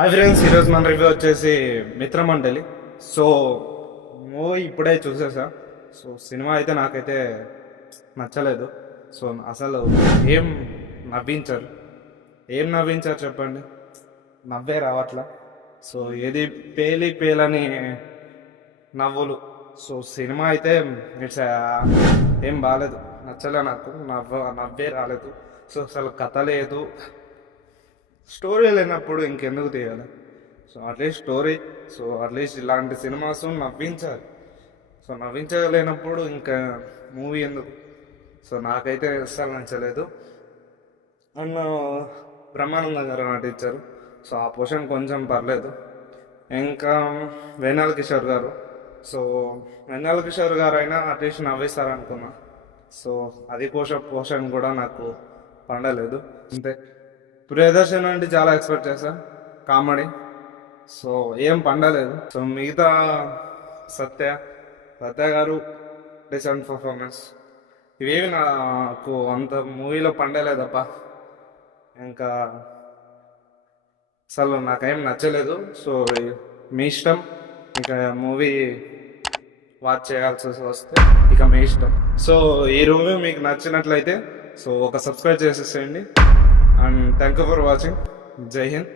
Hi friends, ఈరోజు మన review వచ్చేసి మిత్రమండలి. సో మూవీ ఇప్పుడే చూసేసా. సో సినిమా అయితే నాకైతే నచ్చలేదు. సో అసలు ఏం నవ్వించారు ఏం నవ్వించారు చెప్పండి, నవ్వే రావట్లా. సో ఏది పేలని నవ్వులు. సో సినిమా అయితే ఇట్స్ ఏం బాగాలేదు, నచ్చలే నాకు. నవ్వే రాలేదు. సో అసలు కథ లేదు, స్టోరీ లేనప్పుడు ఇంకెందుకు తీయాలి? So at least story, so at least ఇలాంటి సినిమాస్ నవ్వించాలి. సో నవ్వించలేనప్పుడు ఇంకా మూవీ ఎందుకు? సో నాకైతే అస్సలు నచ్చలేదు. అండ్ బ్రహ్మానందం గారు నటించారు. సో ఆ పోర్షన్ కొంచెం పర్లేదు. ఇంకా వేణాల కిషోర్ గారు. సో వేణాల కిషోర్ గారు అయినా అట్లీస్ట్ నవ్విస్తారనుకున్నా. సో అది పోర్షన్ కూడా నాకు పండలేదు. అంతే. ప్రియదర్శన్ అంటే చాలా ఎక్స్పెక్ట్ చేశా, కామెడీ. సో ఏం పండలేదు. సో మిగతా సత్య గారు డీసెంట్ పర్ఫార్మెన్స్, ఇవేవి నాకు అంత మూవీలో పండలేదప్ప. ఇంకా అసలు నాకేం నచ్చలేదు. సో మీ ఇష్టం, ఇక మూవీ వాచ్ చేయాల్సి వస్తే ఇక మీ ఇష్టం. సో ఈ రివ్యూ మీకు నచ్చినట్లయితే సో ఒక సబ్స్క్రైబ్ చేసేసేయండి. And thank you for watching. Jai Hind.